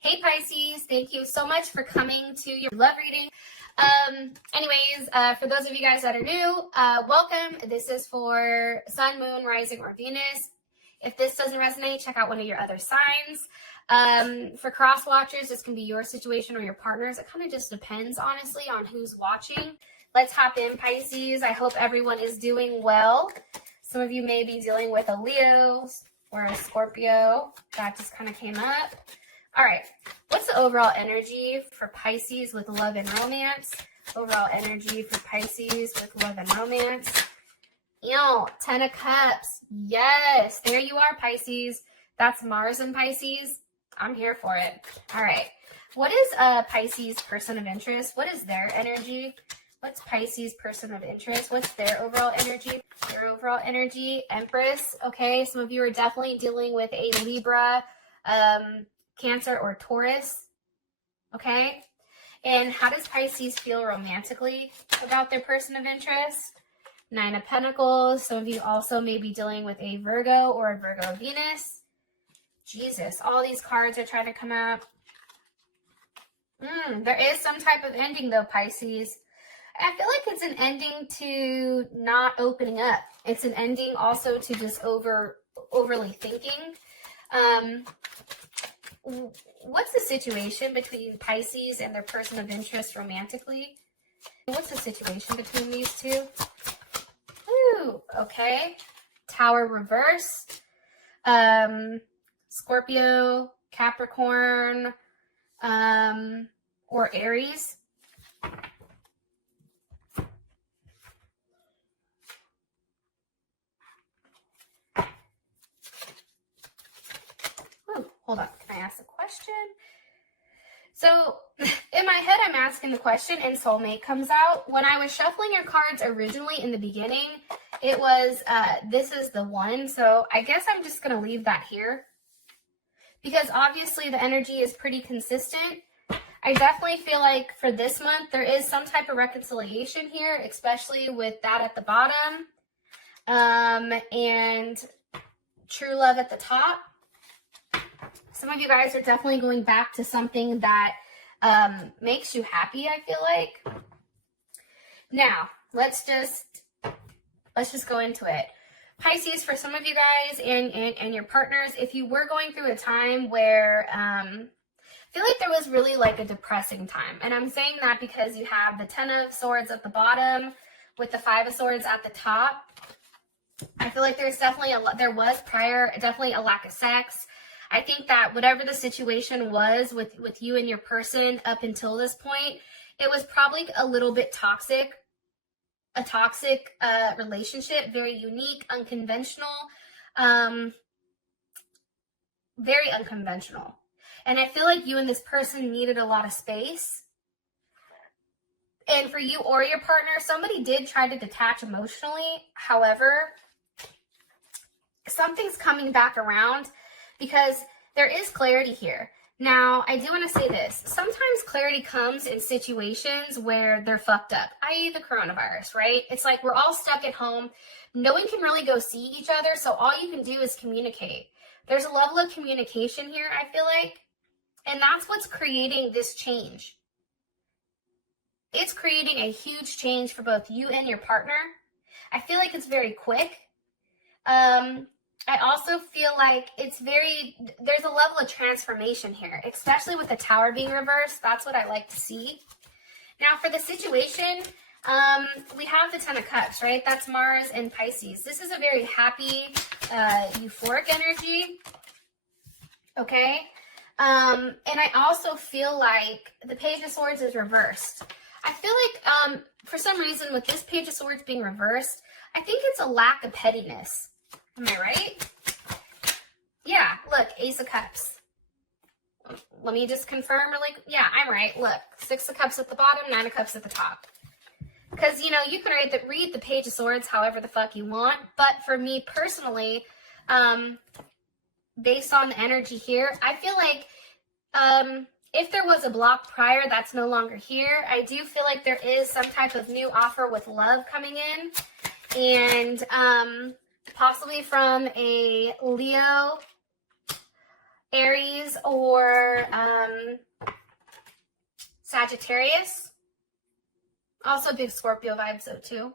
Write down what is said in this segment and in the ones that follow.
Hey Pisces, thank you so much for coming to your love reading. For those of you guys that are new, welcome. This is for Sun, Moon, Rising, or Venus. If this doesn't resonate, check out one of your other signs. For cross watchers, this can be your situation or your partner's. It kind of just depends, honestly, on who's watching. Let's hop in, Pisces. I hope everyone is doing well. Some of you may be dealing with a Leo or a Scorpio. That just kind of came up. All right, what's the overall energy for Pisces with love and romance? Overall energy for Pisces with love and romance. Ten of Cups. Yes, there you are, Pisces. That's Mars in Pisces. I'm here for it. All right, what is a Pisces person of interest? What is their energy? What's Pisces person of interest? What's their overall energy? Their overall energy, Empress. Okay, some of you are definitely dealing with a Libra, Cancer, or Taurus. Okay, and how does Pisces feel romantically about their person of interest? Nine of Pentacles. Some of you also may be dealing with a Virgo or a Virgo Venus. Jesus, all these cards are trying to come out. There is some type of ending though, Pisces. I feel like it's an ending to not opening up. It's an ending also to just overly thinking. What's the situation between Pisces and their person of interest romantically? What's the situation between these two? Ooh, okay. Tower reverse. Scorpio, Capricorn, or Aries. Hold on, can I ask a question? So in my head, I'm asking the question and soulmate comes out. When I was shuffling your cards originally in the beginning, it was, this is the one. So I guess I'm just going to leave that here because obviously the energy is pretty consistent. I definitely feel like for this month, there is some type of reconciliation here, especially with that at the bottom, and true love at the top. Some of you guys are definitely going back to something that makes you happy, I feel like. Now, let's just go into it. Pisces, for some of you guys and your partners, if you were going through a time where I feel like there was really like a depressing time. And I'm saying that because you have the Ten of Swords at the bottom with the Five of Swords at the top. I feel like there's definitely definitely a lack of sex. I think that whatever the situation was with you and your person up until this point, it was probably a little bit toxic, a toxic relationship, very unique, unconventional, very unconventional. And I feel like you and this person needed a lot of space. And for you or your partner, somebody did try to detach emotionally. However, something's coming back around, because there is clarity here. Now, I do want to say this. Sometimes clarity comes in situations where they're fucked up, i.e. the coronavirus, right? It's like we're all stuck at home. No one can really go see each other, so all you can do is communicate. There's a level of communication here, I feel like, and that's what's creating this change. It's creating a huge change for both you and your partner. I feel like it's very quick. I also feel like there's a level of transformation here, especially with the Tower being reversed. That's what I like to see. Now for the situation, we have the Ten of Cups, right? That's Mars and Pisces. This is a very happy, euphoric energy, okay? And I also feel like the Page of Swords is reversed. I feel like for some reason with this Page of Swords being reversed, I think it's a lack of pettiness. Am I right? Yeah, look, Ace of Cups. Let me just confirm really. Yeah, I'm right. Look, Six of Cups at the bottom, Nine of Cups at the top. Because, you know, you can read the Page of Swords however the fuck you want. But for me personally, based on the energy here, I feel like if there was a block prior that's no longer here, I do feel like there is some type of new offer with love coming in. And possibly from a Leo Aries or Sagittarius. Also big Scorpio vibes though too.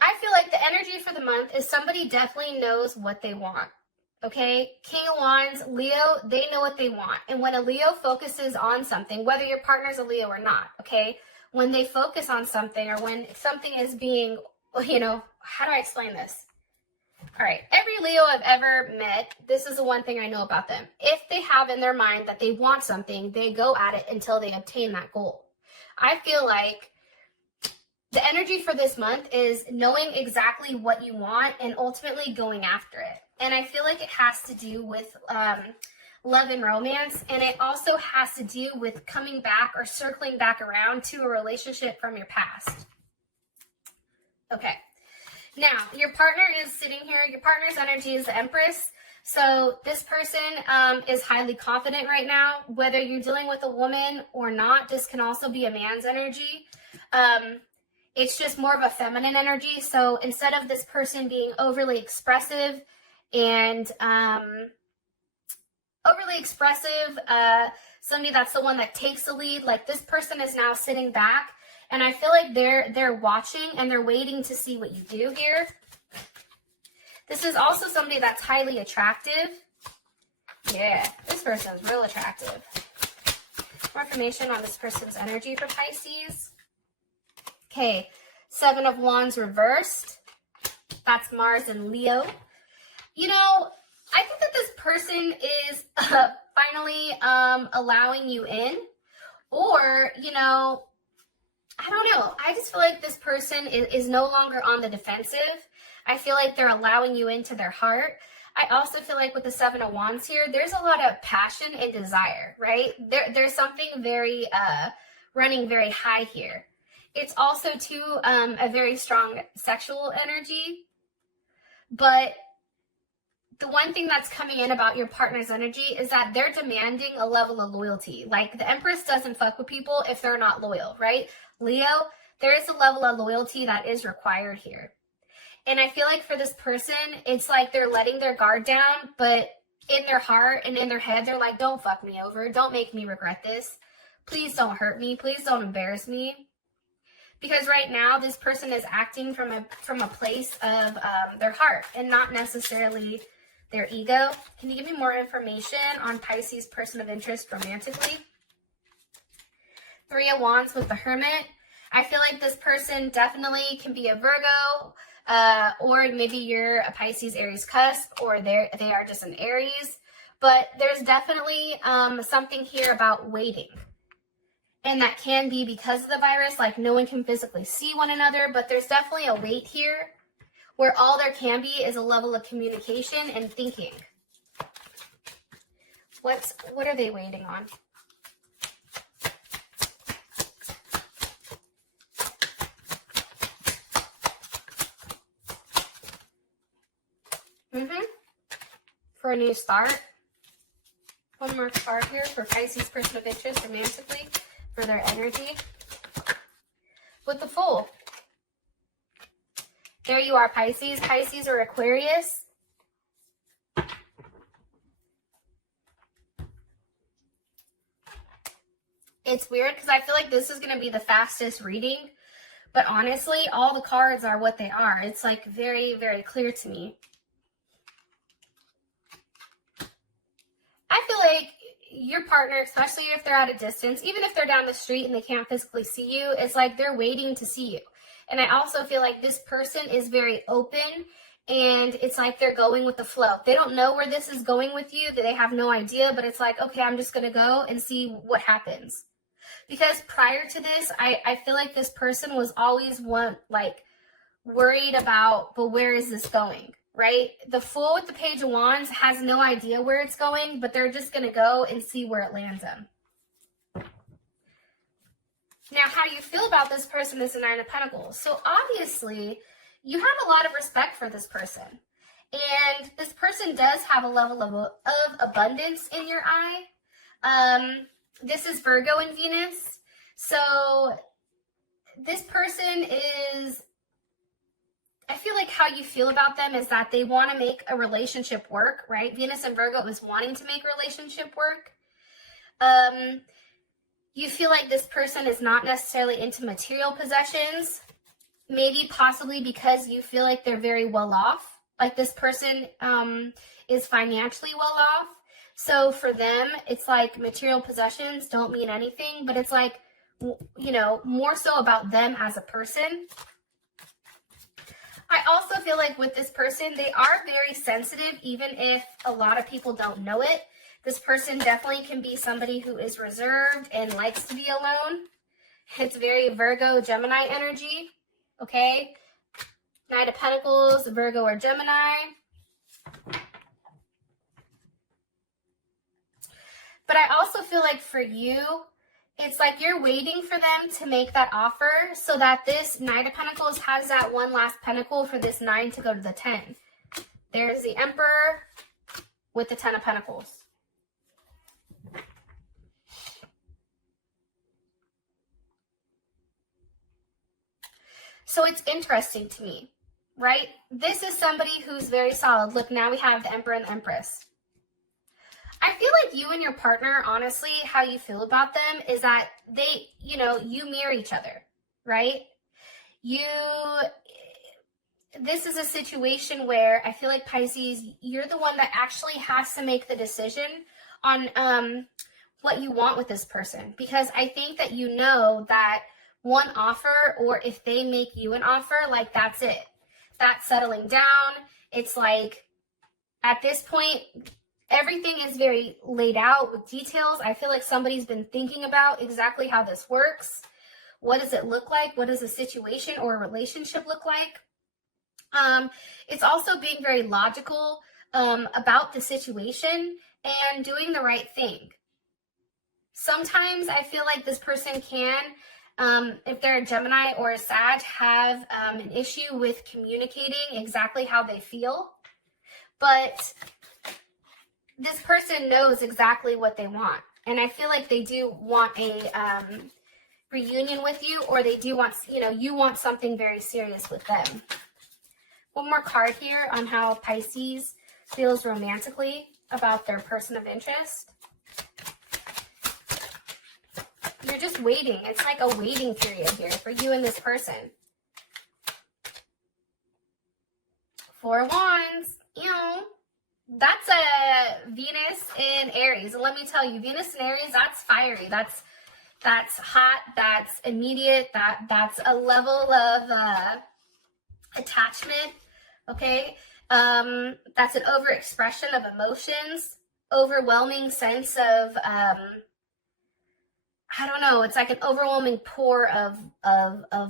I feel like the energy for the month is somebody definitely knows what they want. Okay, King of Wands, Leo, they know what they want. And when a Leo focuses on something, whether your partner's a Leo or not, okay, when they focus on something or when something is being, you know, how do I explain this? All right, every Leo I've ever met, this is the one thing I know about them. If they have in their mind that they want something, they go at it until they obtain that goal. I feel like the energy for this month is knowing exactly what you want and ultimately going after it. And I feel like it has to do with love and romance. And it also has to do with coming back or circling back around to a relationship from your past. Okay. Now, your partner is sitting here. Your partner's energy is the Empress. So this person is highly confident right now. Whether you're dealing with a woman or not, this can also be a man's energy. It's just more of a feminine energy. So instead of this person being overly expressive and somebody that's the one that takes the lead, like this person is now sitting back, and I feel like they're watching and they're waiting to see what you do here. This is also somebody that's highly attractive. Yeah, this person's real attractive. More information on this person's energy for Pisces. Okay, Seven of Wands reversed. That's Mars and Leo. You know, I think that this person is finally allowing you in. Or, you know, I don't know. I just feel like this person is no longer on the defensive. I feel like they're allowing you into their heart. I also feel like with the Seven of Wands here, there's a lot of passion and desire, right? There's something very running very high here. It's also, too, a very strong sexual energy. But the one thing that's coming in about your partner's energy is that they're demanding a level of loyalty. Like, the Empress doesn't fuck with people if they're not loyal, right? Leo, there is a level of loyalty that is required here. And I feel like for this person, it's like they're letting their guard down, but in their heart and in their head, they're like, don't fuck me over. Don't make me regret this. Please don't hurt me. Please don't embarrass me. Because right now, this person is acting from a place of their heart and not necessarily their ego. Can you give me more information on Pisces' person of interest romantically? Three of Wands with the Hermit. I feel like this person definitely can be a Virgo, or maybe you're a Pisces Aries cusp, or they are just an Aries. But there's definitely something here about waiting. And that can be because of the virus, like no one can physically see one another, but there's definitely a wait here where all there can be is a level of communication and thinking. What are they waiting on? For a new start. One more card here for Pisces person of interest romantically. For their energy. With the Fool. There you are, Pisces. Pisces or Aquarius. It's weird because I feel like this is going to be the fastest reading. But honestly, all the cards are what they are. It's like very, very clear to me. I feel like your partner, especially if they're at a distance, even if they're down the street and they can't physically see you, it's like they're waiting to see you. And I also feel like this person is very open and it's like they're going with the flow. They don't know where this is going with you. They have no idea, but it's like, okay, I'm just going to go and see what happens. Because prior to this, I feel like this person was always worried about, but where is this going? Right? The Fool with the Page of Wands has no idea where it's going, but they're just going to go and see where it lands them. Now, how you feel about this person is the Nine of Pentacles. So obviously, you have a lot of respect for this person. And this person does have a level of abundance in your eye. This is Virgo and Venus. So this person is I feel like how you feel about them is that they want to make a relationship work, right? Venus and Virgo is wanting to make a relationship work. You feel like this person is not necessarily into material possessions, maybe possibly because you feel like they're very well off. Like this person is financially well off. So for them, it's like material possessions don't mean anything, but it's like, you know, more so about them as a person. I also feel like with this person, they are very sensitive, even if a lot of people don't know it. This person definitely can be somebody who is reserved and likes to be alone. It's very Virgo, Gemini energy, okay? Knight of Pentacles, Virgo or Gemini. But I also feel like for you, it's like you're waiting for them to make that offer so that this Knight of Pentacles has that one last pentacle for this 9 to go to the 10. There's the Emperor with the 10 of Pentacles. So it's interesting to me, right? This is somebody who's very solid. Look, now we have the Emperor and the Empress. I feel like you and your partner, honestly, how you feel about them is that they, you know, you mirror each other, right? This is a situation where I feel like Pisces, you're the one that actually has to make the decision on what you want with this person. Because I think that you know that one offer, or if they make you an offer, like that's it. That's settling down. It's like, at this point, everything is very laid out with details. I feel like somebody's been thinking about exactly how this works. What does it look like? What does a situation or a relationship look like? It's also being very logical about the situation and doing the right thing. Sometimes I feel like this person can, if they're a Gemini or a Sag, have an issue with communicating exactly how they feel. But this person knows exactly what they want. And I feel like they do want a reunion with you, or they do want, you know, you want something very serious with them. One more card here on how Pisces feels romantically about their person of interest. You're just waiting. It's like a waiting period here for you and this person. Four of Wands. You know, that's a Venus in Aries. And let me tell you, Venus in Aries, that's fiery. That's hot. That's immediate. That's a level of attachment. Okay. That's an overexpression of emotions, overwhelming sense of I don't know, it's like an overwhelming pour of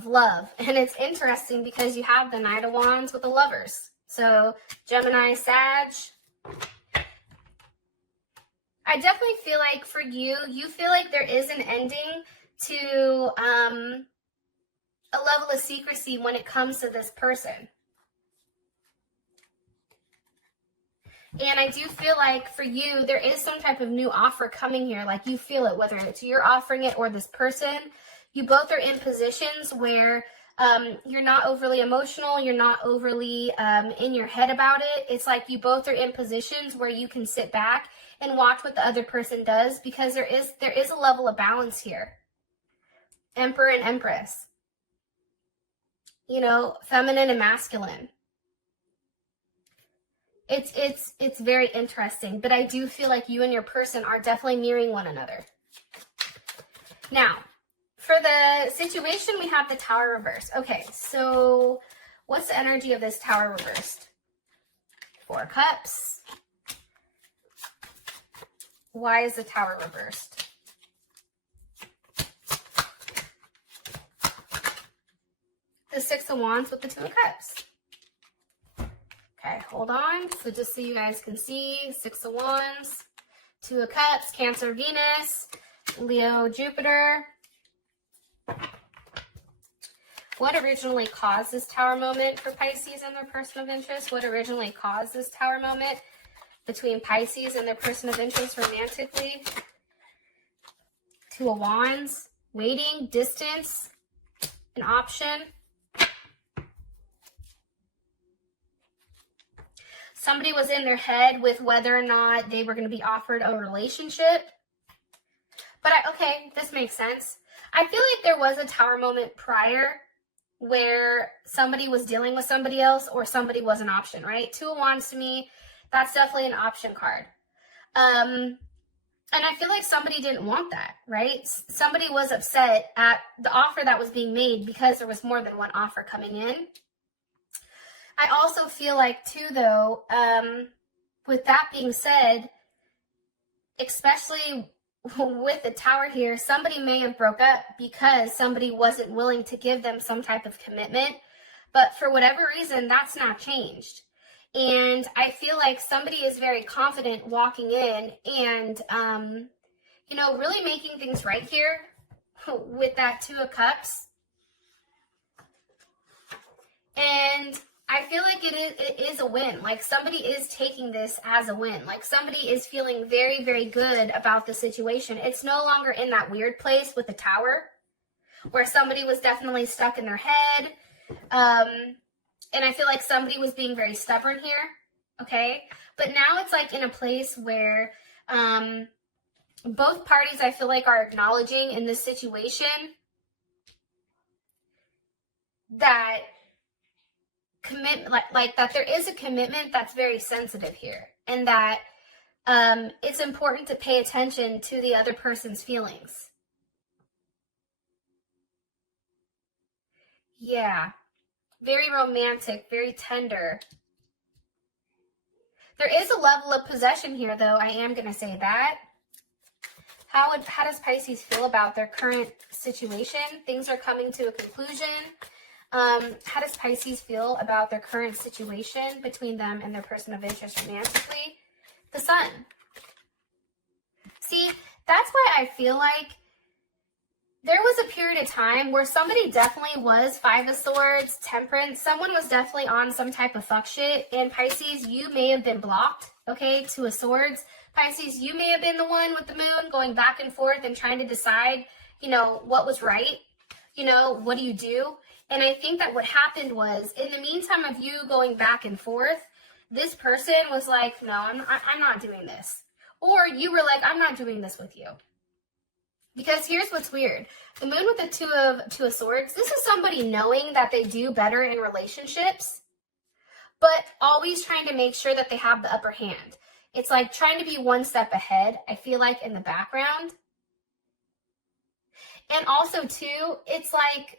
love. And it's interesting because you have the Knight of Wands with the Lovers. So Gemini, Sag. I definitely feel like for you, you feel like there is an ending to a level of secrecy when it comes to this person. And I do feel like for you, there is some type of new offer coming here. Like you feel it, whether it's you're offering it or this person. You both are in positions where you're not overly emotional. You're not overly in your head about it. It's like you both are in positions where you can sit back and watch what the other person does, because there is a level of balance here. Emperor and Empress. You know, feminine and masculine. It's very interesting, but I do feel like you and your person are definitely mirroring one another. Now, for the situation, we have the Tower reversed. Okay, so what's the energy of this Tower reversed? Four of Cups. Why is the Tower reversed? The Six of Wands with the Two of Cups. Okay, hold on. So just so you guys can see, Six of Wands, Two of Cups, Cancer, Venus, Leo, Jupiter. What originally caused this Tower moment for Pisces and their person of interest? What originally caused this Tower moment between Pisces and their person of interest romantically? Two of Wands, waiting, distance, an option. Somebody was in their head with whether or not they were going to be offered a relationship. But okay, this makes sense. I feel like there was a Tower moment prior where somebody was dealing with somebody else or somebody was an option, right? Two of Wands to me, that's definitely an option card. And I feel like somebody didn't want that, right? Somebody was upset at the offer that was being made because there was more than one offer coming in. I also feel like too, though, with that being said, especially with the Tower here, somebody may have broke up because somebody wasn't willing to give them some type of commitment. But for whatever reason, that's not changed. And I feel like somebody is very confident walking in and, you know, really making things right here with that Two of Cups. And I feel like it is a win. Like somebody is taking this as a win. Like somebody is feeling very, very good about the situation. It's no longer in that weird place with the Tower where somebody was definitely stuck in their head. And I feel like somebody was being very stubborn here, okay? But now it's like in a place where both parties, I feel like, are acknowledging in this situation that like that there is a commitment that's very sensitive here, and that it's important to pay attention to the other person's feelings. Yeah. Very romantic, very tender. There is a level of possession here, though. I am going to say that. How does Pisces feel about their current situation? Things are coming to a conclusion. How does Pisces feel about their current situation between them and their person of interest romantically? The Sun. See, that's why I feel like there was a period of time where somebody definitely was Five of Swords, Temperance. Someone was definitely on some type of fuck shit. And Pisces, you may have been blocked, okay, Two of Swords. Pisces, you may have been the one with the moon going back and forth and trying to decide, you know, what was right. You know, what do you do? And I think that what happened was, in the meantime of you going back and forth, this person was like, no, I'm not doing this. Or you were like, I'm not doing this with you. Because here's what's weird. The moon with the two of Swords, this is somebody knowing that they do better in relationships, but always trying to make sure that they have the upper hand. It's like trying to be one step ahead, I feel like, in the background. And also, too, it's like,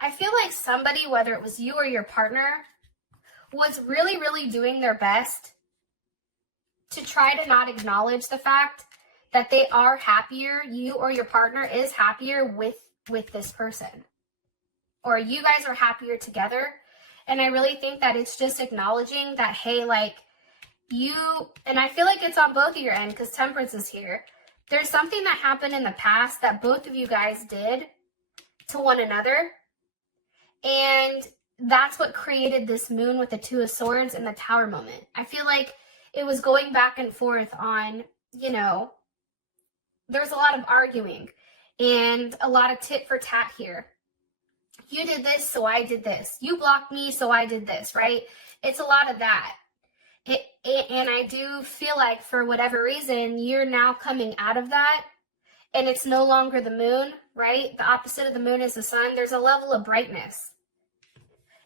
I feel like somebody, whether it was you or your partner, was really, really doing their best to try to not acknowledge the fact that they are happier, you or your partner is happier with this person. Or you guys are happier together. And I really think that it's just acknowledging that, hey, like, you, and I feel like it's on both of your end because Temperance is here. There's something that happened in the past that both of you guys did to one another. And that's what created this moon with the Two of Swords and the Tower moment. I feel like it was going back and forth on, you know, there's a lot of arguing and a lot of tit for tat here. You did this, so I did this. You blocked me, so I did this, right? It's a lot of that. And I do feel like for whatever reason, you're now coming out of that and it's no longer the moon, right? The opposite of the moon is the sun. There's a level of brightness.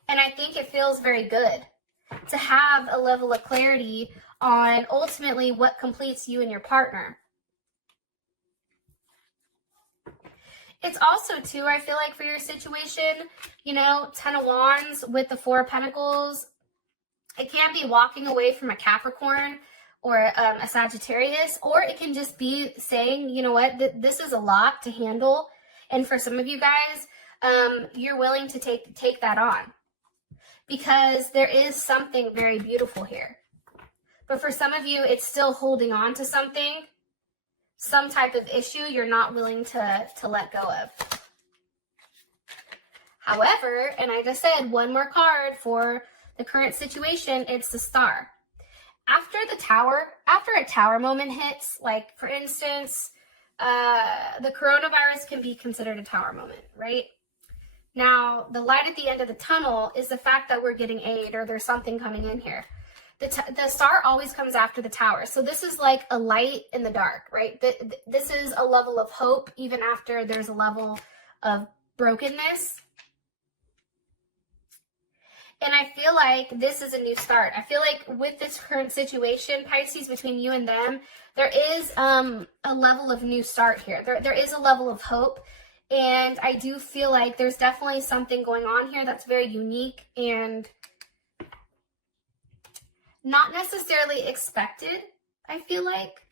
And I think it feels very good to have a level of clarity on ultimately what completes you and your partner. It's also, too, I feel like for your situation, you know, Ten of Wands with the Four of Pentacles, it can be walking away from a Capricorn or a Sagittarius, or it can just be saying, you know what, this is a lot to handle. And for some of you guys, you're willing to take that on because there is something very beautiful here. But for some of you, it's still holding on to something, some type of issue you're not willing to let go of. However, and I just said one more card for the current situation, it's the Star. After a Tower moment hits, like for instance, the coronavirus can be considered a tower moment, right? Now, the light at the end of the tunnel is the fact that we're getting aid or there's something coming in here. The star always comes after the tower. So this is like a light in the dark, right? This is a level of hope even after there's a level of brokenness. And I feel like this is a new start. I feel like with this current situation, Pisces, between you and them, there is a level of new start here. There is a level of hope. And I do feel like there's definitely something going on here that's very unique and not necessarily expected, I feel like.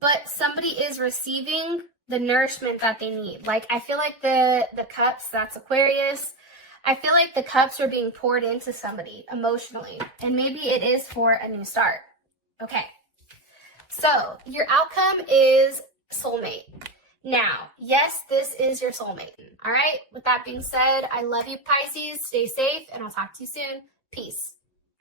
But somebody is receiving the nourishment that they need. Like, I feel like the cups, that's Aquarius. I feel like the cups are being poured into somebody emotionally. And maybe it is for a new start. Okay. So, your outcome is soulmate. Now, yes, this is your soulmate. All right. With that being said, I love you, Pisces. Stay safe, and I'll talk to you soon. Peace.